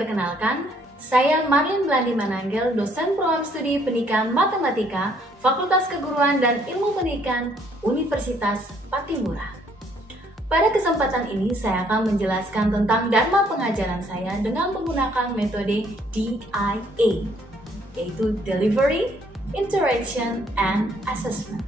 Perkenalkan, saya Marlin Melandi Mananggel, dosen program studi pendidikan matematika, Fakultas Keguruan dan Ilmu Pendidikan, Universitas Patimura. Pada kesempatan ini, saya akan menjelaskan tentang dharma pengajaran saya dengan menggunakan metode DIA, yaitu Delivery, Interaction, and Assessment.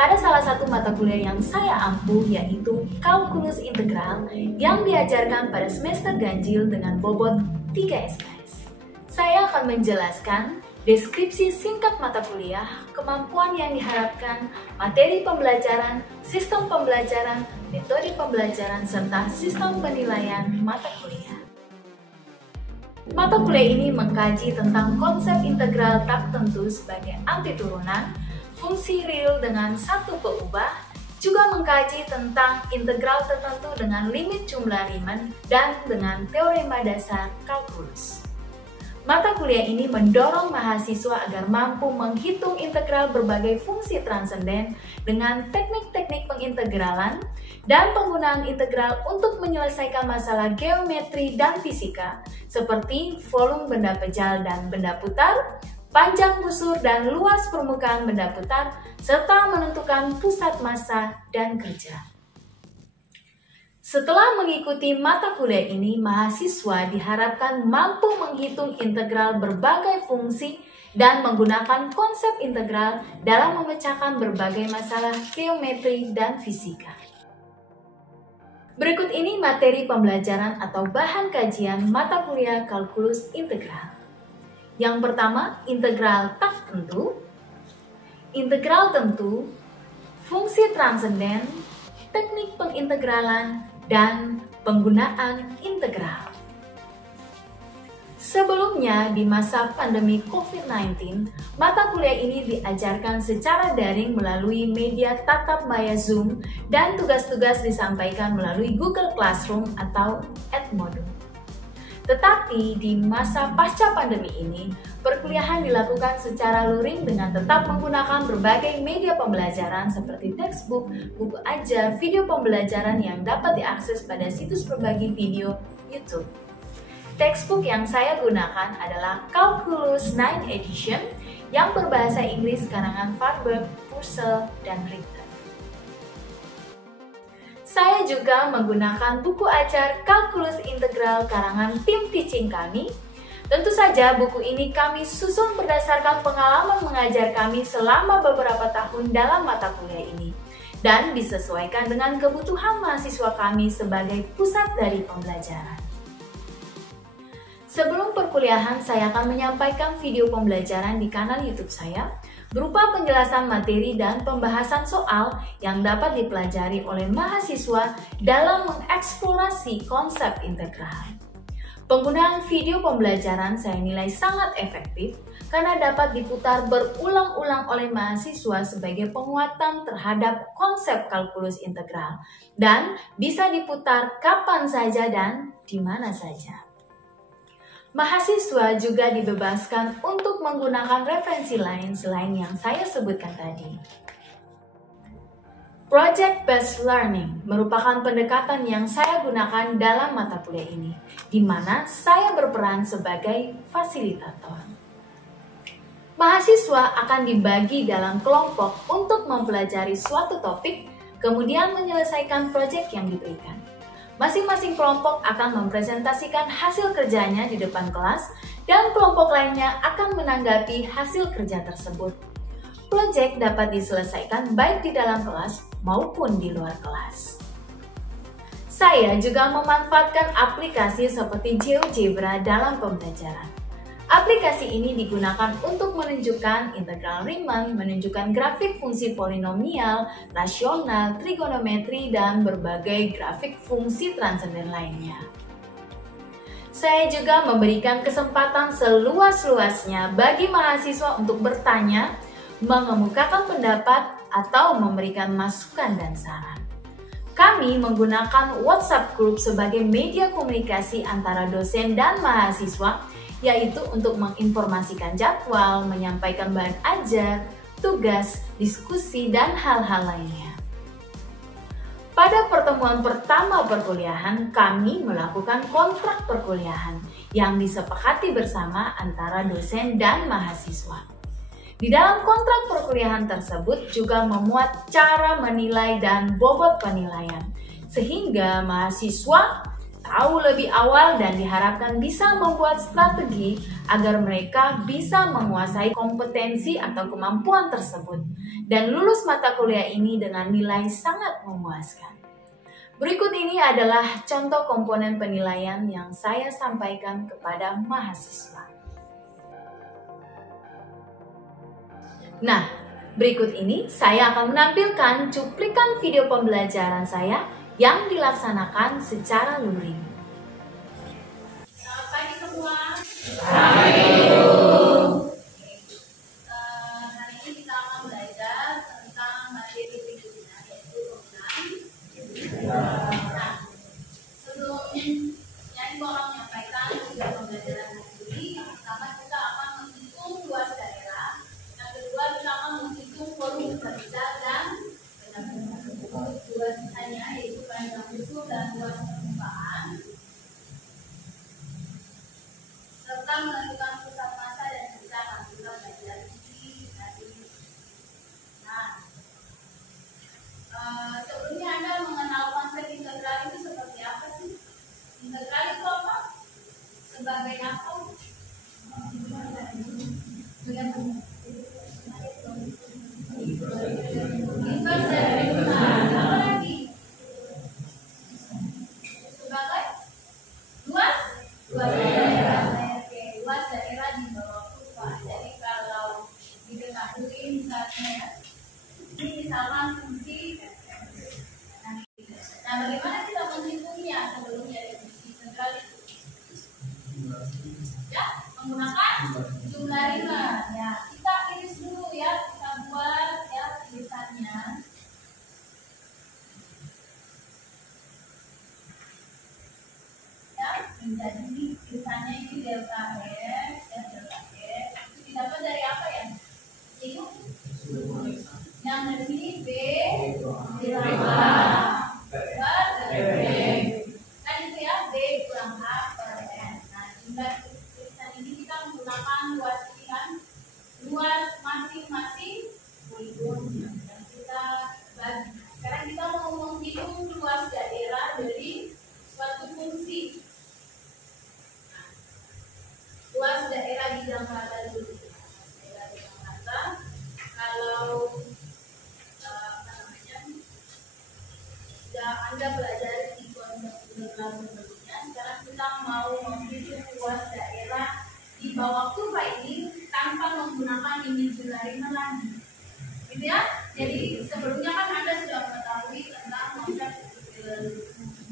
Pada salah satu mata kuliah yang saya ampuh, yaitu kalkulus integral yang diajarkan pada semester ganjil dengan bobot 3 SKS. Saya akan menjelaskan deskripsi singkat mata kuliah, kemampuan yang diharapkan, materi pembelajaran, sistem pembelajaran, metode pembelajaran, serta sistem penilaian mata kuliah. Mata kuliah ini mengkaji tentang konsep integral tak tentu sebagai antiturunan, fungsi real dengan satu peubah, juga mengkaji tentang integral tertentu dengan limit jumlah Riemann dan dengan teorema dasar kalkulus. Mata kuliah ini mendorong mahasiswa agar mampu menghitung integral berbagai fungsi transenden dengan teknik-teknik pengintegralan dan penggunaan integral untuk menyelesaikan masalah geometri dan fisika seperti volume benda pejal dan benda putar, panjang busur dan luas permukaan benda putar, serta menentukan pusat massa dan kerja. Setelah mengikuti mata kuliah ini, mahasiswa diharapkan mampu menghitung integral berbagai fungsi dan menggunakan konsep integral dalam memecahkan berbagai masalah geometri dan fisika. Berikut ini materi pembelajaran atau bahan kajian mata kuliah kalkulus integral. Yang pertama, integral tak tentu, integral tentu, fungsi transenden, teknik pengintegralan, dan penggunaan integral. Sebelumnya, di masa pandemi COVID-19, mata kuliah ini diajarkan secara daring melalui media tatap maya Zoom dan tugas-tugas disampaikan melalui Google Classroom atau Edmodo. Tetapi di masa pasca pandemi ini, perkuliahan dilakukan secara luring dengan tetap menggunakan berbagai media pembelajaran seperti textbook, buku ajar, video pembelajaran yang dapat diakses pada situs berbagi video YouTube. Textbook yang saya gunakan adalah Calculus 9 Edition yang berbahasa Inggris karangan Farberg, Purcell, dan Richter. Saya juga menggunakan buku ajar kalkulus integral karangan tim teaching kami. Tentu saja buku ini kami susun berdasarkan pengalaman mengajar kami selama beberapa tahun dalam mata kuliah ini dan disesuaikan dengan kebutuhan mahasiswa kami sebagai pusat dari pembelajaran. Sebelum perkuliahan, saya akan menyampaikan video pembelajaran di kanal YouTube saya berupa penjelasan materi dan pembahasan soal yang dapat dipelajari oleh mahasiswa dalam mengeksplorasi konsep integral. Penggunaan video pembelajaran saya nilai sangat efektif karena dapat diputar berulang-ulang oleh mahasiswa sebagai penguatan terhadap konsep kalkulus integral dan bisa diputar kapan saja dan di mana saja. Mahasiswa juga dibebaskan untuk menggunakan referensi lain selain yang saya sebutkan tadi. Project-based learning merupakan pendekatan yang saya gunakan dalam mata kuliah ini, di mana saya berperan sebagai fasilitator. Mahasiswa akan dibagi dalam kelompok untuk mempelajari suatu topik, kemudian menyelesaikan proyek yang diberikan. Masing-masing kelompok akan mempresentasikan hasil kerjanya di depan kelas dan kelompok lainnya akan menanggapi hasil kerja tersebut. Proyek dapat diselesaikan baik di dalam kelas maupun di luar kelas. Saya juga memanfaatkan aplikasi seperti GeoGebra dalam pembelajaran. Aplikasi ini digunakan untuk menunjukkan integral Riemann, menunjukkan grafik fungsi polinomial, rasional, trigonometri, dan berbagai grafik fungsi transenden lainnya. Saya juga memberikan kesempatan seluas-luasnya bagi mahasiswa untuk bertanya, mengemukakan pendapat, atau memberikan masukan dan saran. Kami menggunakan WhatsApp Group sebagai media komunikasi antara dosen dan mahasiswa, yaitu untuk menginformasikan jadwal, menyampaikan bahan ajar, tugas, diskusi, dan hal-hal lainnya. Pada pertemuan pertama perkuliahan, kami melakukan kontrak perkuliahan yang disepakati bersama antara dosen dan mahasiswa. Di dalam kontrak perkuliahan tersebut juga memuat cara menilai dan bobot penilaian, sehingga mahasiswa tahu lebih awal dan diharapkan bisa membuat strategi agar mereka bisa menguasai kompetensi atau kemampuan tersebut dan lulus mata kuliah ini dengan nilai sangat memuaskan. Berikut ini adalah contoh komponen penilaian yang saya sampaikan kepada mahasiswa. Nah, berikut ini saya akan menampilkan cuplikan video pembelajaran saya yang dilaksanakan secara luring. Selamat pagi semua. Pagi. Hari ini kita akan belajar tentang materi berikutnya, yaitu program. Nah, sebelumnya Ibu akan menyampaikan video pembelajaran hari ini. Yang pertama kita akan menghitung luas daerah. Yang kedua kita akan menghitung volume kerja dan dua sisanya, yaitu panjang musuh dan luas permukaan, serta menentukan pusat massa dan kita akan juga belajar di tadi. Nah, sebelumnya Anda mengenal konsep integral itu seperti apa sih? Integral itu apa? Sebagai apa? Inverse dari rumah. Apa lagi? Sebagai luas daerah. Oke, luas daerah di bawah kurva. Jadi kalau diketahui misalnya ini misalkan fungsi. Nah, bagaimana kita menghitungnya sebelumnya definisi integral itu? Ya, menggunakan jumlah riemann. Ya, kita iris dulu ya, kita buat ya irisannya. Ya, menjadi irisannya ini delta x dan delta x itu didapat dari apa ya? Itu yang dari sini b ditambah kan itu ya b kurang a per n. Nah, jumlah irisan ini kita menggunakan luas ini kan, luas masing-masing poligon yang kita bagi. Sekarang kita mau menghitung luas daerah dari suatu fungsi. Luas daerah bidang rata dulu. Daerah bidang rata. Kalau sudah Anda belajar di konsep integral sebelumnya, sekarang kita mau menghitung luas daerah di bawah kurva ini tanpa menggunakan limit jumlah riemann lagi. Gitu ya? Jadi sebelumnya kan Anda sudah mengetahui tentang konsep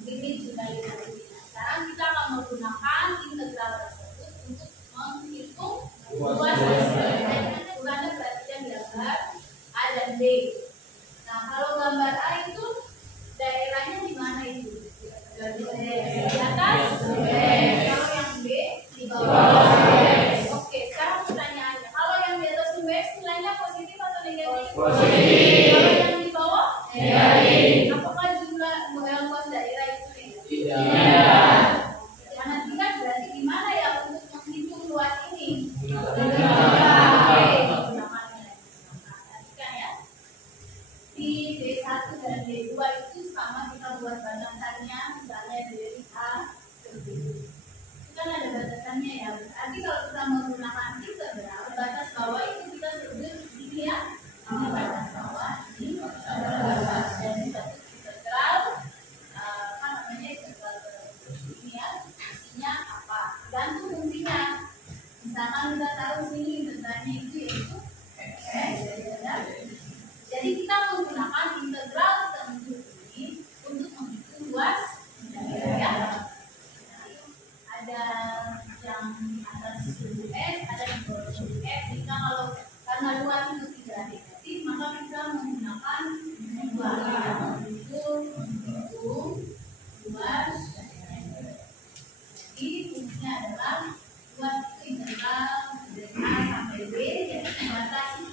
limit jumlah riemann ini. Sekarang kita akan menggunakan integral tersebut untuk menghitung luas daerah. Coba Anda perhatikan gambar A dan B. Nah, kalau gambar A itu daerahnya di mana itu? Di atas. Kalau yang B di bawah. Oke, sekarang pertanyaannya, kalau yang di atas itu X nilainya positif atau negatif? Positif. Kalau yang di bawah? Negatif. Apakah jumlah luas daerah itu negatif? Tidak. Jangan tidak, berarti di mana ya untuk menghitung luas ini? Di B1 dan B2 itu sama, kita buat batasannya, misalnya dari A ke B. Itu kan ada batasannya ya. Berarti kalau kita menggunakan integral, batas bawah itu kita sebut di sini ya. Ini batas bawah, ini batas bawah. Jadi satu integral, apa namanya integral ini ya, fungsinya apa? Gantung fungsinya. Misalkan kita tahu sini integralnya itu yaitu x. Jadi kita menggunakan integral tertentu ini untuk menghitung luas daerah ya. Ada yang di atas suku x, ada di bawah suku x. Sehingga kalau karena luas itu tidak negatif, maka kita menggunakan dua itu menghitung luas daerah. Jadi fungsinya adalah luas itu integral dari A sampai B, jadi membatasi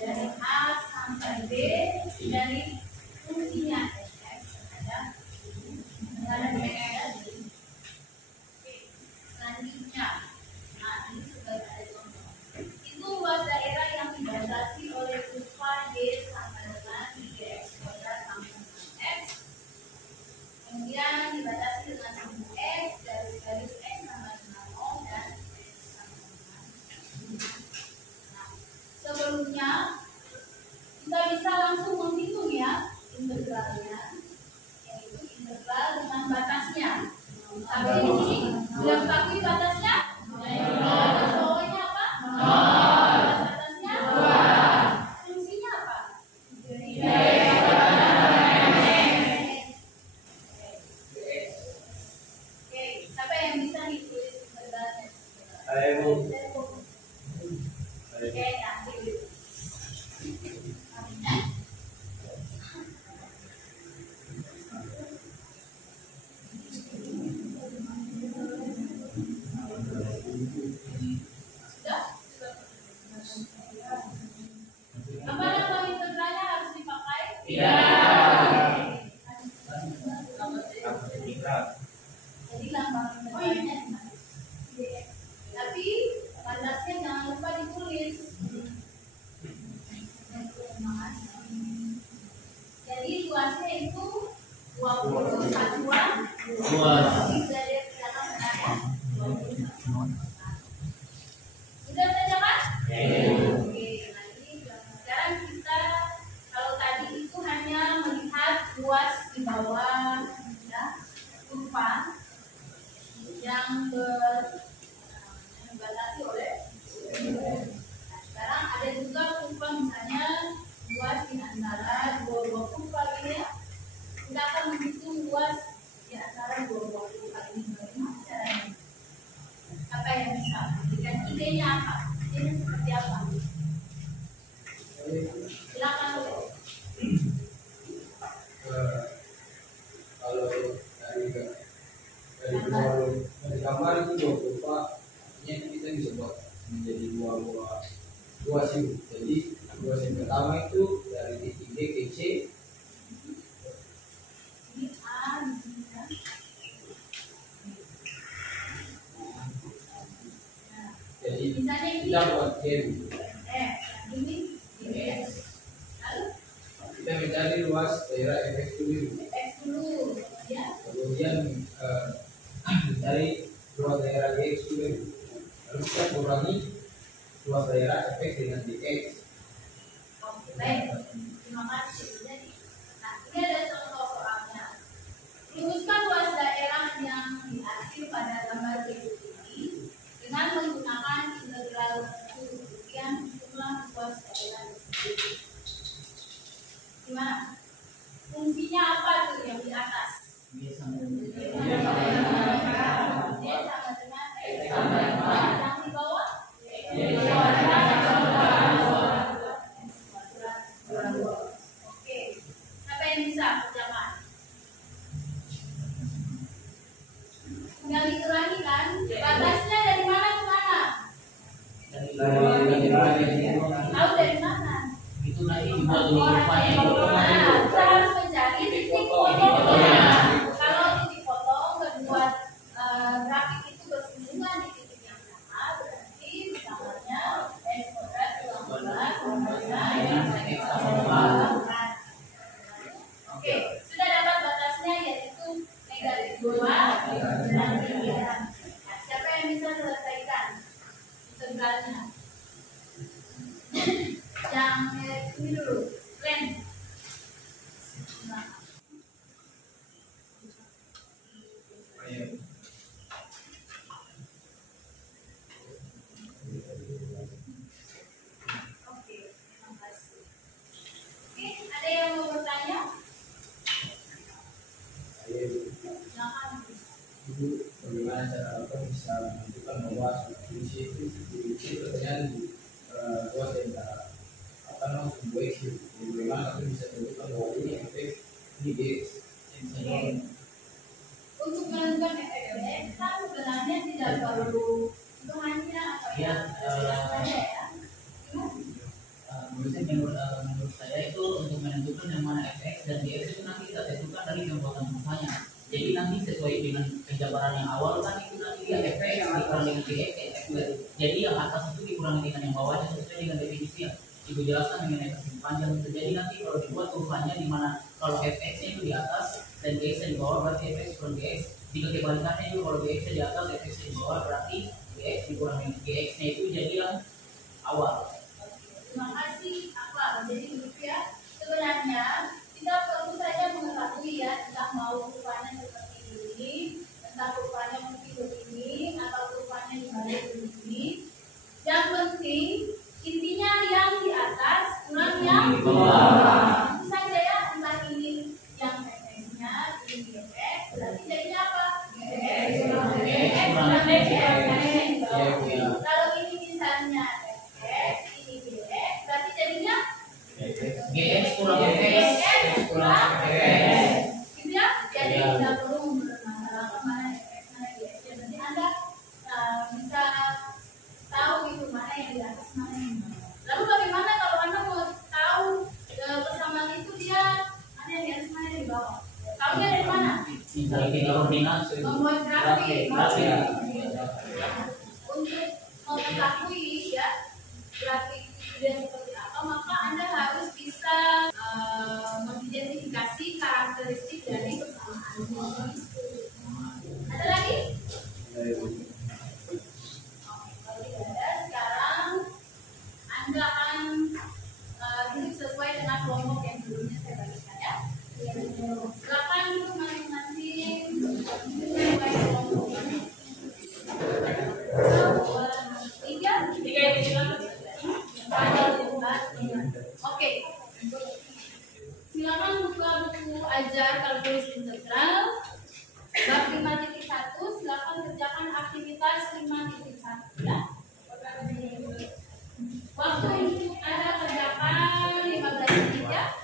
dari A sampai B dari fungsinya x Oke, nanti dulu. Sudah? Apa nama integrannya harus dipakai? Jadi lambang integrannya di mana? Tapi batasnya jangan lupa ditulis. Jadi luasnya itu 20 satuan. Dari dalam benar ya. 20 satuan. Sudah saja kan? Oke, nah ini sekarang kita kalau tadi itu hanya melihat luas di bawah ya, kurva yang dibatasi oleh. Nah, sekarang ada juga kurva misalnya luas di antara dua kurva ini ya. Kita akan menghitung luas di antara dua kurva ini. Bagaimana caranya? Apa yang bisa? Dan idenya apa? Idenya seperti apa? Silakan dulu. Kalau dari gambar itu dua kurva, artinya kita bisa buat menjadi dua sim. Jadi dua sim pertama itu dari titik D ke C. Ini A di sini ya. Jadi Misalnya ini kita buat M. yang ini S. Lalu Kita mencari luas daerah fx dulu. X dulu ya. Kemudian mencari luas daerah gx dulu. Lalu kita kurangi luas daerah fx dengan dx. Oke, baik. Terima kasih. Jadi, nah ini ada contoh soalnya. Rumuskan luas daerah yang diarsir pada gambar berikut ini dengan menggunakan integral kemudian jumlah luas daerah tersebut. Gimana? Fungsinya apa tuh yang di atas? D sama dengan X. Yang di bawah? Oke. Siapa yang bisa kerjakan? Tinggal dikurangi kan? Batasnya dari mana ke mana? Tahu dari mana? Itu nanti dibuat dulu kurvanya. Nah, kita harus mencari titik potongnya. Kalau titik potong membuat grafik itu bersinggungan di titik yang sama, berarti misalnya S kuadrat 15 sama dengan X sama 4. Oke, sudah dapat batasnya yaitu negatif 2 dan 3. Nah, siapa yang bisa selesaikan integralnya? Yang ini dulu, Len. Nah. Oke, terima kasih. Oke, ada yang mau bertanya? Silakan. Itu bagaimana cara kita bisa menentukan bahwa fungsi itu pertanyaan di luas antara apa namanya sebuah isi. Bagaimana kita bisa menentukan bahwa ini fx ini dx. Untuk menentukan efek kan sebenarnya tidak perlu itu hanya apa ya? Saja ya. Menurut saya itu untuk menentukan yang mana fx dan dx itu nanti kita tentukan dari pembuatan kurvanya. Jadi nanti sesuai dengan penjabaran yang awal kan itu nanti dia fx dikurangi dengan dx. Jadi yang atas itu dikurangi dengan yang bawahnya sesuai dengan definisi yang ibu jelaskan mengenai kesimpulan panjang. Jadi nanti kalau dibuat kurvanya di mana kalau fx-nya itu di atas dan dx-nya di bawah berarti fx kurang dx. Jika kebalikannya juga kalau dx-nya di atas fx-nya di bawah berarti dx dikurangi dx-nya itu jadi yang awal. Terima kasih apa? Jadi begitu ya. Sebenarnya kita perlu saja mengetahui ya entah mau kurvanya seperti ini, entah kurvanya mungkin begini atau kurvanya dibalik begini. Yang penting intinya yang di atas kurang yang di bawah. Itu saja ya, entah ini yang fx-nya, ini dx, berarti jadinya apa? Dx kurang dx. Kalau koordinasi. Membuat grafik. Grafik. Untuk mengetahui ya grafik itu dia seperti apa, maka Anda harus bisa mengidentifikasi karakteristik dari persamaan. Ada lagi? Oke, kalau tidak ada, sekarang Anda akan hidup sesuai dengan kelompok yang sebelumnya saya bagikan ya. Silakan untuk masing-masing sesuai kelompok. Oke. Silakan buka buku ajar kalkulus integral bab 5.1. Silakan kerjakan aktivitas 5.1 ya. Waktu Anda kerjakan 15 menit ya.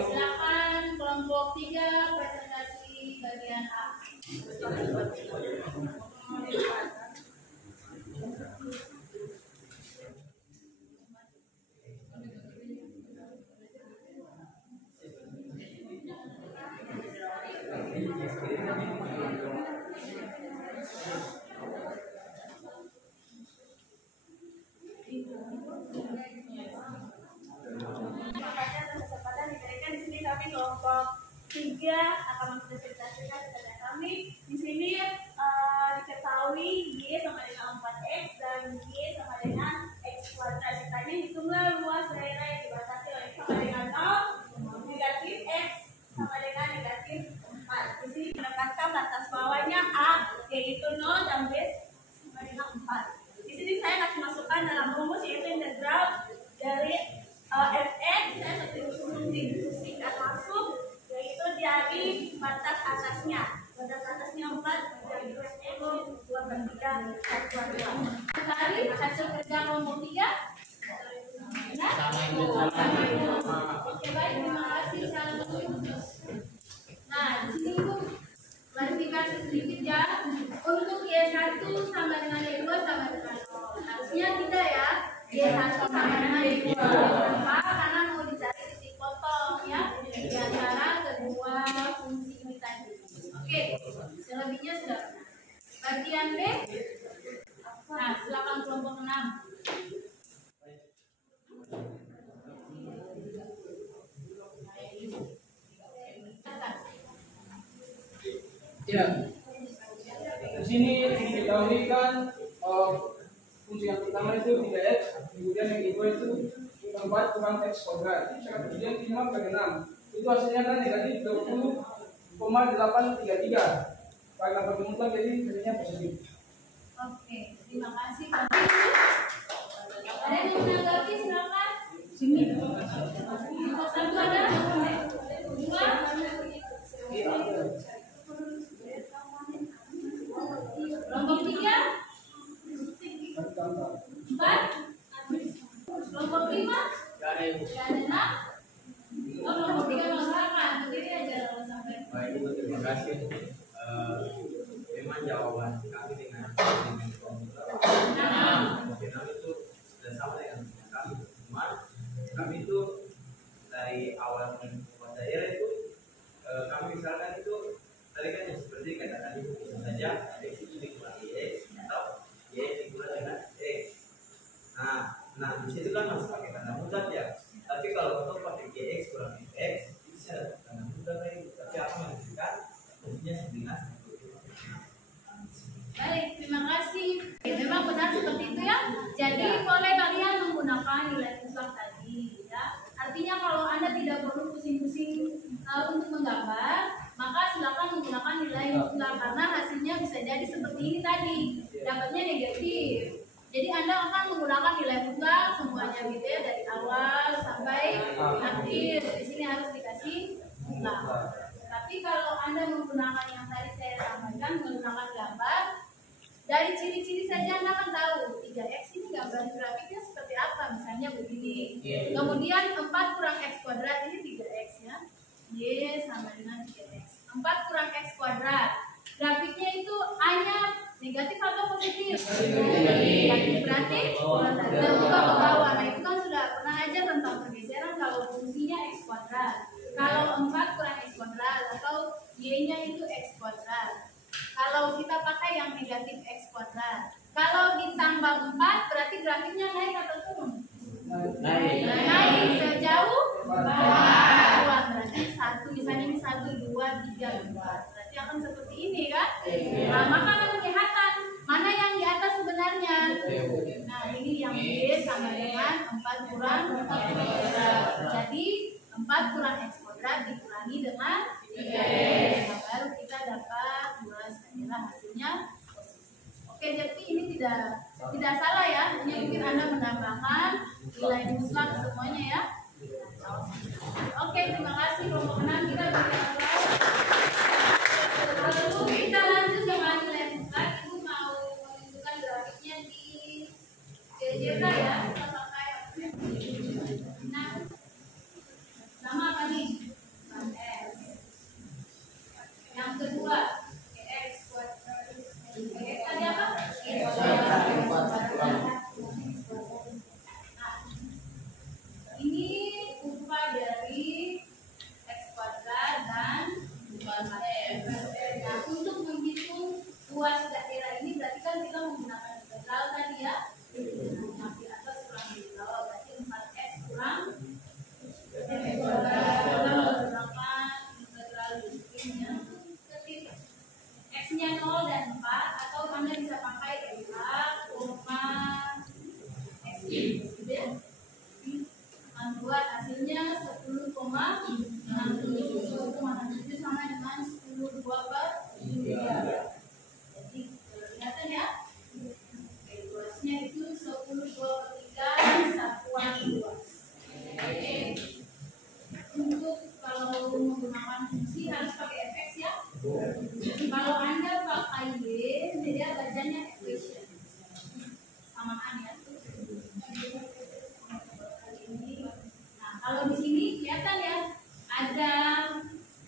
Silakan kelompok 3 presentasi bagian A. Kesempatan diberikan di sini kami kelompok 3 akan mempresentasikan kepada kami. Di sini diketahui Y sama dengan 4X dan Y sama dengan X kuadrat. Ditanya hitunglah luas daerah yang dibatasi oleh sama dengan 0, negatif X sama dengan negatif 4. Di sini menekankan batas bawahnya A yaitu 0 dan B sama dengan 4. Di sini saya kasih masukan dalam rumus yaitu integral dari fx saya substitusikan masuk yaitu dari batas atasnya 4 dari fx 2/3 Sekali hasil kerja kelompok 3. Oke, baik, terima kasih sekali. Nah, di sini Ibu klarifikasi sedikit ya. Untuk Y1 sama dengan Y2 sama dengan 0. Harusnya tidak ya. Y1 sama dengan Y2. Kenapa? Karena mau dicari titik potong ya di antara kedua fungsi ini tadi. Oke, selebihnya sudah benar. Bagian B. Nah, silakan kelompok 6. Ya, di sini diketahuikan fungsi yang pertama itu 3x, kemudian yang kedua itu 4 kurang x kuadrat, kemudian 5 per 6. Itu hasilnya kan negatif 20,833. Karena bagi mutlak jadi hasilnya positif. Oke, terima kasih. Ada yang menanggapi silakan. sini. Satu ada? Dua? Kelompok 3? 4? Kelompok 5? Gak ada 6? Oh, kelompok 3 silakan. Berdiri aja kalau sampai. Baik, Ibu, terima kasih. Memang jawaban kami dengan kemungkinan itu sudah sama dengan kami. Cuma kami itu dari awal membuat daerah itu kami misalkan itu tadi kan yang seperti kata tadi bisa saja X itu dikurangi X atau Y dikurangi dengan X. Nah di situ kan masih pakai tanda mudah ya. Tapi ini tadi dapatnya negatif. Jadi Anda akan menggunakan nilai mutlak semuanya gitu ya, dari awal sampai akhir. Di sini harus dikasih mutlak. Tapi kalau Anda menggunakan yang tadi saya sampaikan, menggunakan gambar, dari ciri-ciri saja Anda akan tahu 3x ini gambar grafiknya seperti apa, misalnya begini. Kemudian 4 kurang x kuadrat ini 3x ya. Y sama dengan 3x. 4 kurang x kuadrat. Grafiknya itu hanya negatif atau positif? Negatif. Berarti terbuka ke bawah. Nah itu kan sudah pernah aja tentang pergeseran kalau fungsinya x kuadrat. Kalau 4 kurang x kuadrat atau y-nya itu x kuadrat. Kalau kita pakai yang negatif x kuadrat. Kalau ditambah 4 berarti grafiknya naik atau turun? Naik. Sejauh? Bawah. Berarti 1, misalnya ini 1, 2, 3, 4. Berarti akan seperti ini kan? Nah, maka akan kelihatan mana yang di atas sebenarnya. Nah, ini yang Y sama dengan 4 kurang x kuadrat. Jadi 4 kurang x kuadrat dikurangi dengan 3x. Nah, baru kita dapat 12. Inilah hasilnya posisi. Oke, jadi ini tidak salah ya. Hanya mungkin Anda menambahkan nilai mutlak semuanya ya. Oke, terima kasih kelompok 6. Kita berikan lalu kita lanjut dengan nilai mutlak. Ibu mau menunjukkan grafiknya di GeoGebra ya. Kita pakai nah, nama apa nih? S. Yang kedua x kuadrat. X tadi apa? Ini upah dari x kuadrat dan upah f. Nah, untuk menghitung luas daerah ini berarti kan kita menggunakan integral tadi ya. Yang di atas kurang di bawah, berarti 4x kurang x kuadrat. Kita menggunakan integral diskriminya. Ketik x-nya 0 dan 4, atau Anda bisa pakai x koma x gitu ya. Membuat hasilnya 10,67 sama dengan 10 2/3. Jadi kelihatan ya. Luasnya itu 10 2/3 satuan luas. Untuk kalau menggunakan fungsi harus pakai fx ya. Kalau Anda pakai y, dia bacanya equation. Samaan ya. Kalau di sini kelihatan ya, ada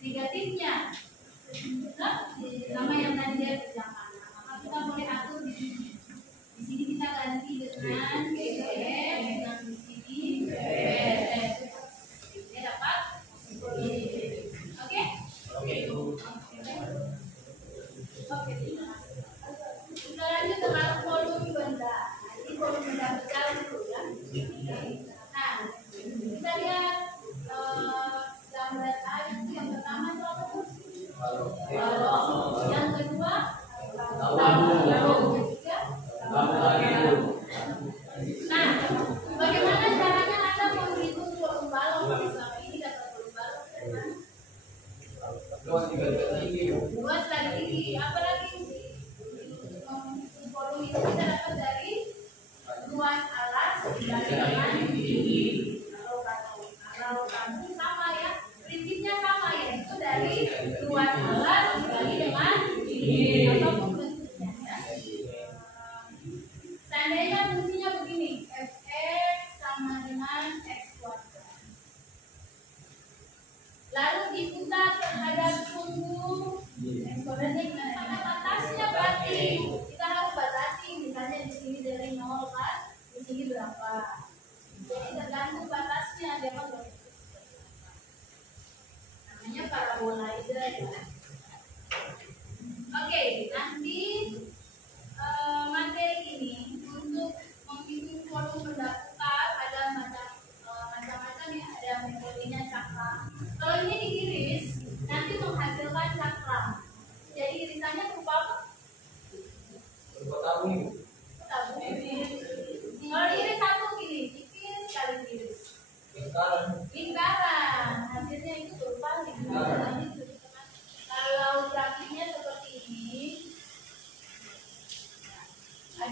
negatifnya. Sama yang tadi dia kerjakan. Maka kita boleh atur di sini. Di sini kita ganti dengan BF, dan di sini BF. Dia dapat positif. Oke? Oke, terima kasih. Kita lanjut dengan volume benda. Ini volume benda berjalan dulu ya. Nah, kita lihat gambar A itu yang pertama itu apa tuh? Yang kedua ketiga. Nah, bagaimana caranya Anda menghitung volume balon? Selama ini dapat volume balon luas lagi tinggi. Apa lagi? Volume itu kita dapat dari luas alas dibandingkan tinggi. Kalau kamu sama ya, prinsipnya sama ya, itu dari luas alas dibagi dengan tinggi atau bentuknya ya. Seandainya fungsinya begini, fx sama dengan x kuadrat. Lalu diputar terhadap sumbu x kuadratnya gimana? Sama batasnya berarti kita harus batasi, misalnya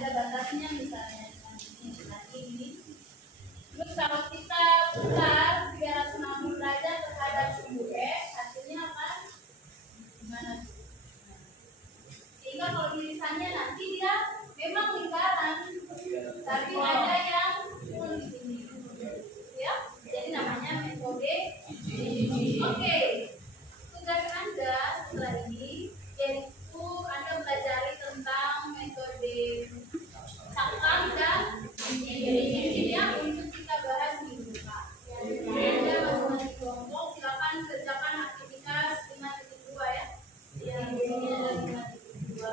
ada batasnya misalnya seperti ini. Terus kalau kita putar 360 derajat terhadap sumbu X, hasilnya apa? Gimana? Sehingga kalau tulisannya nanti dia memang lingkaran, tapi ada yang full di sini. Ya, jadi namanya metode. Oke, tugas Anda setelah ini yaitu Anda belajar tentang metode cakram dan ini yang untuk kita bahas minggu depan. Anda masing-masing kelompok silakan kerjakan aktivitas 5.2 ya. Yang di sini ada 5.2.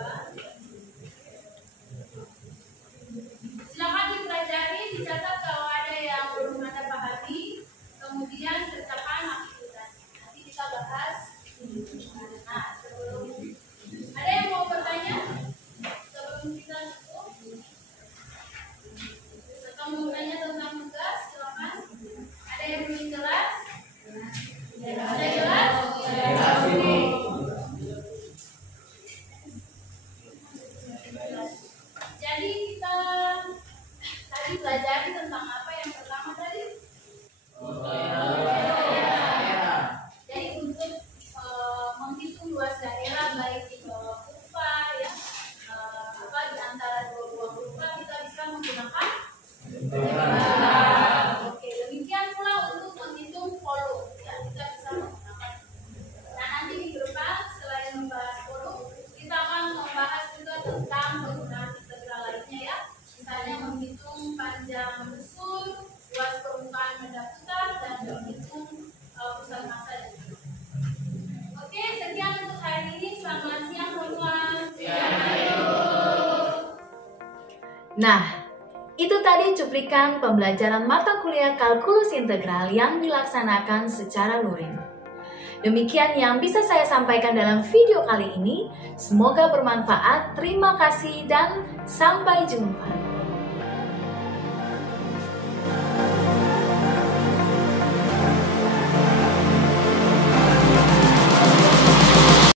Silakan dipelajari, dicatat kalau ada yang belum Anda pahami, kemudian kerjakan aktivitasnya. Nanti kita bahas. Nah, sebelum ada yang mau bertanya sebelum kita tutup, atau mau bertanya tentang tugas, silakan. Ada yang belum jelas? Ada jelas? Jadi kita tadi pelajari tentang apa yang pertama tadi? Jadi untuk menghitung luas daerah baik di bawah kurva ya, di antara dua kurva kita bisa menggunakan Oke, demikian pula untuk menghitung volume ya, kita bisa menggunakan. Nah, nanti minggu depan selain membahas volume, kita akan membahas juga tentang penggunaan integral lainnya ya. Misalnya menghitung panjang busur, luas permukaan benda putar, dan menghitung pusat massa dan Oke, sekian untuk hari ini. Selamat siang semua. Nah, itu tadi cuplikan pembelajaran mata kuliah kalkulus integral yang dilaksanakan secara luring. Demikian yang bisa saya sampaikan dalam video kali ini. Semoga bermanfaat. Terima kasih dan sampai jumpa.